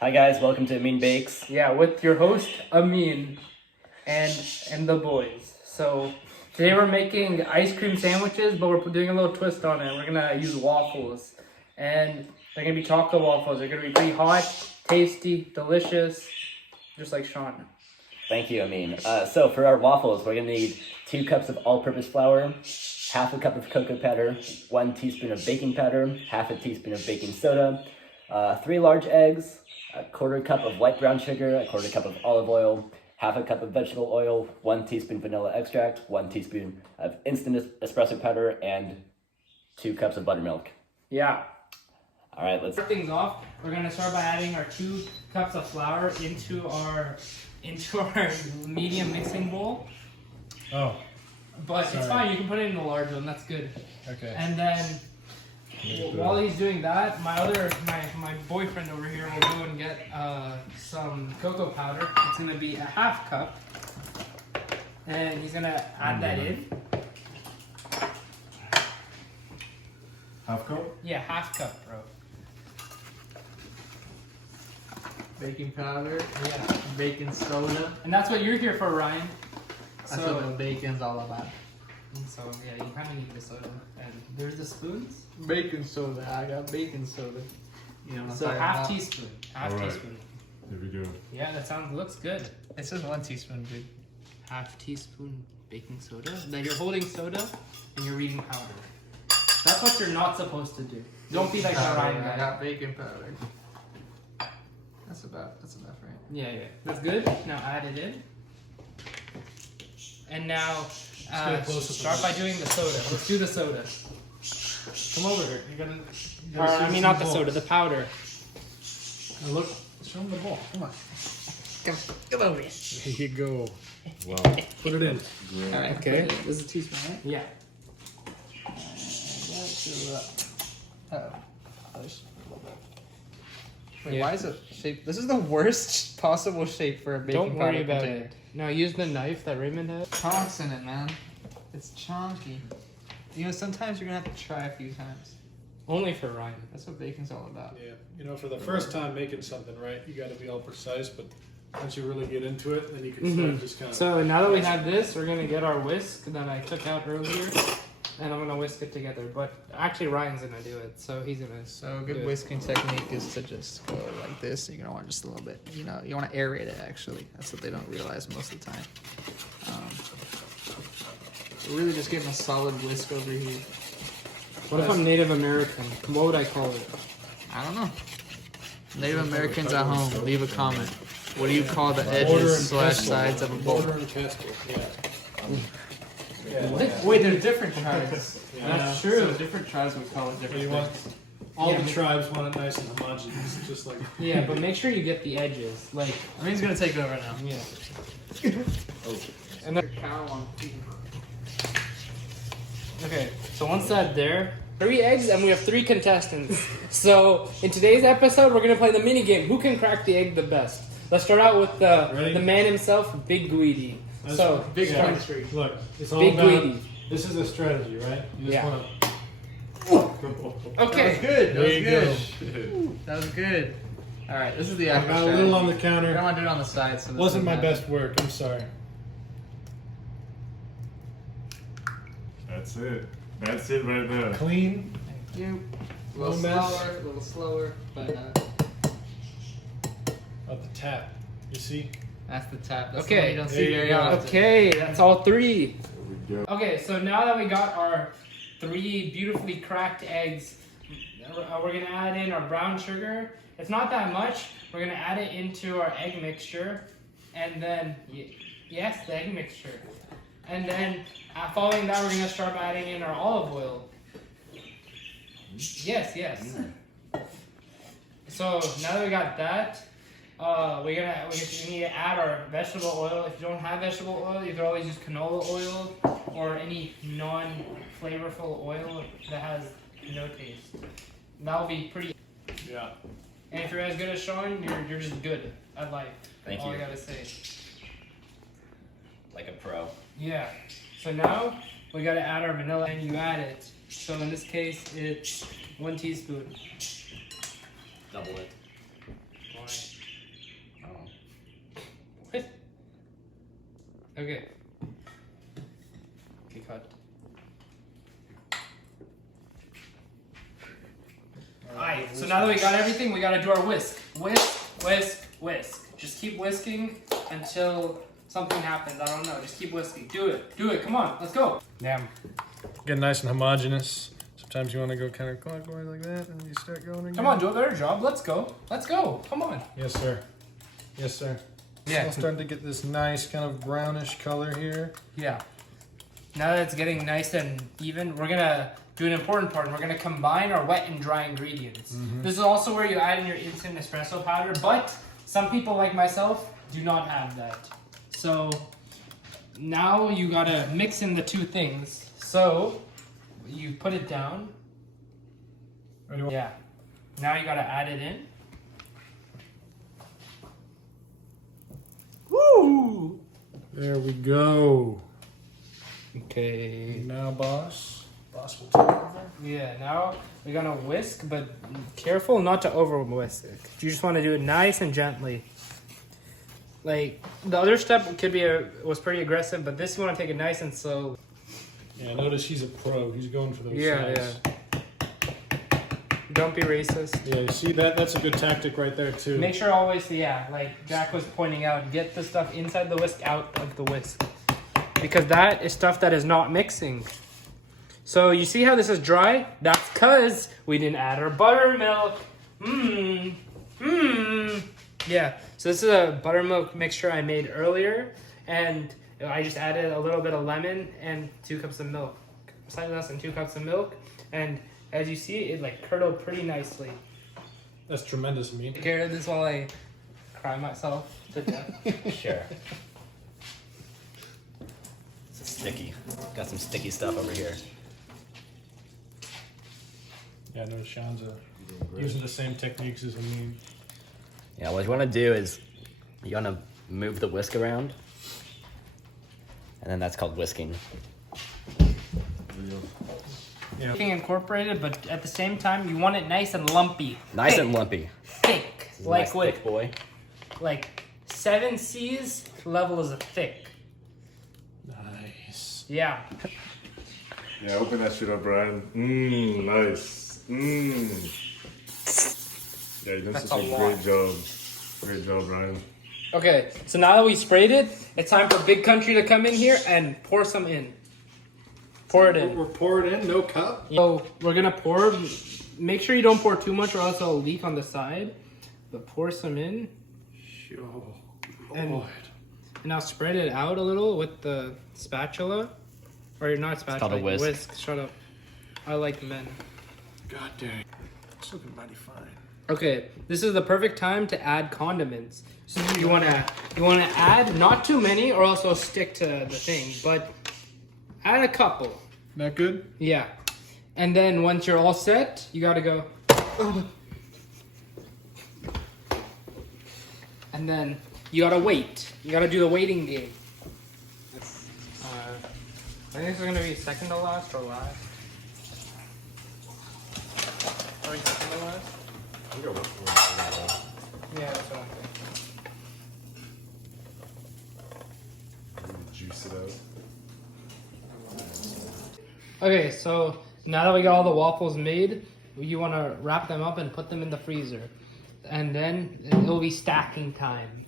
Hi guys, welcome to Ameen Bakes. Yeah, with your host Ameen and the boys. So today we're making ice cream sandwiches, but we're doing a little twist on it. We're gonna use waffles, and they're gonna be chocolate waffles. They're gonna be pretty hot, tasty, delicious, just like Sean. Thank you, Ameen. So for our waffles, we're gonna need 2 cups of all-purpose flour, half a cup of cocoa powder, 1 teaspoon of baking powder, half a teaspoon of baking soda, 3 large eggs, a quarter cup of white brown sugar, a quarter cup of olive oil, half a cup of vegetable oil, 1 teaspoon vanilla extract, 1 teaspoon of instant espresso powder, and 2 cups of buttermilk. Yeah. All right, let's Start things off. We're gonna start by adding our 2 cups of flour into our medium mixing bowl. Oh, But Sorry. it's fine. You can put it in the large one. That's good. okay. And then while he's doing that, my boyfriend over here will go and get some cocoa powder. It's gonna be a half cup, and he's gonna add that in. Half cup? Yeah, half cup, bro. Baking powder, Yeah, baking soda. and that's what you're here for, Ryan. That's what So, the bacon's all about. yeah, you kind of need the soda. And there's the spoons. Baking soda. I got baking soda. You know what I'm So talking half about? teaspoon. Half Alright. teaspoon. There we go. Yeah, that looks good. It's just 1 teaspoon, dude. Half teaspoon baking soda. Then you're holding soda and you're reading powder. That's what you're not supposed to do. Don't be like the Powder, Ryan I guy. got baking powder. That's about right. Yeah, that's good. Now add it in. And now get a close-up of start by doing the soda. Let's do the soda. Come over here. You Or, I mean, not the soda, the powder. Now look, show him the ball. Come on. Come over here. There you go. Wow. Put it in. Alright, Okay. This is a teaspoon, right? Yeah. Wait, Yeah. why is it shaped? This is the worst possible shape for a baking Don't worry powder about container. it. Now use the knife that Raymond has. Chunks in it, man. It's chunky. You know, sometimes you're gonna have to try a few times. Only for Ryan. That's what baking's all about. Yeah. You know, for the first time making something right, you got to be all precise. But once you really get into it, then you can start just kind of. So now that we have this, we're gonna get our whisk that I took out earlier, and I'm gonna whisk it together. But actually, Ryan's gonna do it, so he's gonna. So a good Good. whisking technique is to just go like this. You're gonna want just a little bit. You know, you want to aerate it. Actually, that's what they don't realize most of the time. We're really just getting a solid whisk over here. What if I'm Native American? What would I call it? I don't know. Native Americans at home, leave a comment. What do you call the Border and edges / pestle. sides of a bowl? Border and pestle. Yeah. What? Wait, there's different tribes. Yeah. That's true. So different tribes would call it So different you want things. all Yeah. the tribes want it nice and homogeneous, just like. Yeah, but make sure you get the edges. Like, I mean, he's gonna take over now. yeah. And then, Cow on feet. okay, so once that's there, 3 eggs, and we have 3 contestants. So in today's episode, we're gonna play the mini game. Who can crack the egg the best? Let's start out with Ready? the man himself, Big Guidi. So Big Yeah. country. Look, it's all Big about. Guidi. This is a strategy, right? You just Yeah. want to. Okay. Good. That There was you good. go. That was good. All right, this is the I actual got a strategy. little on the I counter. don't want to do it on the side. So this Wasn't my doesn't best work. I'm sorry. That's it. That's it right there. Clean. Thank you. A little No mess. slower, a little slower, but At the tap. You see? that's the tap. That's Okay. the one you don't There see you very go. often. Okay, that's all 3. There we go. Okay, so now that we got our 3 beautifully cracked eggs, we're gonna add in our brown sugar. It's not that much. We're gonna add it into our egg mixture, and then yes, the egg mixture. And then following that, we're gonna start by adding in our olive oil. Yes. So now that we got that, we need to add our vegetable oil. If you don't have vegetable oil, you can always use canola oil or any non-flavorful oil that has no taste. That'll be pretty. Yeah. And if you're as good as Sean, you're just good at life. Thank All you. I gotta say. like a pro. Yeah. So now we gotta add our vanilla, and you add it. So in this case, it's 1 teaspoon. Double it. Alright. Okay. Okay, cut. Alright, so now that we got everything, we gotta do our whisk. Whisk, whisk, whisk. Just keep whisking until something happens. I don't know. Just keep whisking. Do it. Do it. Come on. Let's go. Damn. Get nice and homogeneous. Sometimes you want to go kind of clockwise like that, and you start going again. Come on, do a better job. Let's go. Let's go. Come on. Yes, sir. Yes, sir. Yeah. Still starting to get this nice kind of brownish color here. Yeah. Now that it's getting nice and even, we're gonna do an important part. We're gonna combine our wet and dry ingredients. This is also where you add in your instant espresso powder, but some people like myself do not have that. So now you gotta mix in the two things. So you put it down. Yeah. Now you gotta add it in. Woo! There we go. Okay. Now, boss will take over. Yeah, now we're gonna whisk, but careful not to over whisk it. You just want to do it nice and gently. Like the other step was pretty aggressive, but this you want to take it nice and slow. Yeah, notice he's a pro. He's going for those sides. Don't be racist. Yeah, you see that? That's a good tactic right there too. Make sure always, like Jack was pointing out, get the stuff inside the whisk out of the whisk. Because that is stuff that is not mixing. So you see how this is dry? That's because we didn't add our buttermilk. Yeah, so this is a buttermilk mixture I made earlier. And I just added a little bit of lemon and 2 cups of milk. Slightly less than 2 cups of milk. And as you see, it like curdled pretty nicely. That's tremendous, Ameen. Take care of this while I cry myself to death. Sure. It's sticky. Got some sticky stuff over here. Yeah, notice Sean's using the same techniques as Ameen. Yeah, what you want to do is you want to move the whisk around, and then that's called whisking. Yeah. Everything incorporated, but at the same time, you want it nice and lumpy. Nice Thick. and lumpy. Thick. Like Nice with thick boy. like 7 C's level is a thick. Nice. Yeah. Yeah, open that shit up, Brian. Nice. Yeah, you done That's such a a lot. great job. Great job, Brian. Okay, so now that we sprayed it, it's time for Big Country to come in here and pour some in. Pour it in. We're pouring in, no cup. So we're gonna pour. Make sure you don't pour too much, or else it'll leak on the side. But pour some in, Oh, and Lord. now spread it out a little with the spatula, or not spatula. called a whisk. Shut up. I like men. God dang. It's looking mighty fine. Okay, this is the perfect time to add condiments. So you wanna add not too many, or else it'll stick to the thing. But add a couple. Not good? Yeah. And then once you're all set, you gotta go. And then you gotta wait. You gotta do the waiting game. I think this is gonna be second to last or last. Are we second to last? Yeah, that's what I'm thinking. Juice it out. Okay, so now that we got all the waffles made, you want to wrap them up and put them in the freezer. And then it will be stacking time.